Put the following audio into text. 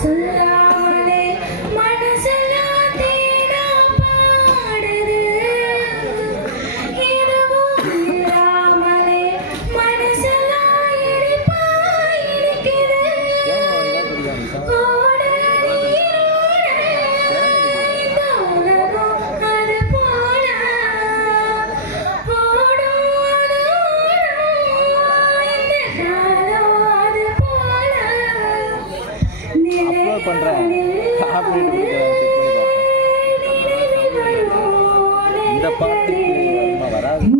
சொல்லாமலே மனசெல்லாம் தேனா பாடுது எதுவும் இல்லாமலே மனசெல்லாம் இடிப்பா இடிக்குது ஓட நீரோட இந்த உலகம் அது போல ஓடும் அது ஓடும் இந்த காலம் அது போல அப்லோட் பண்றேன் அப்டேட் கொடுக்க செக் பண்ணி பாப்போம் இந்த பாட்டுக்கு வராது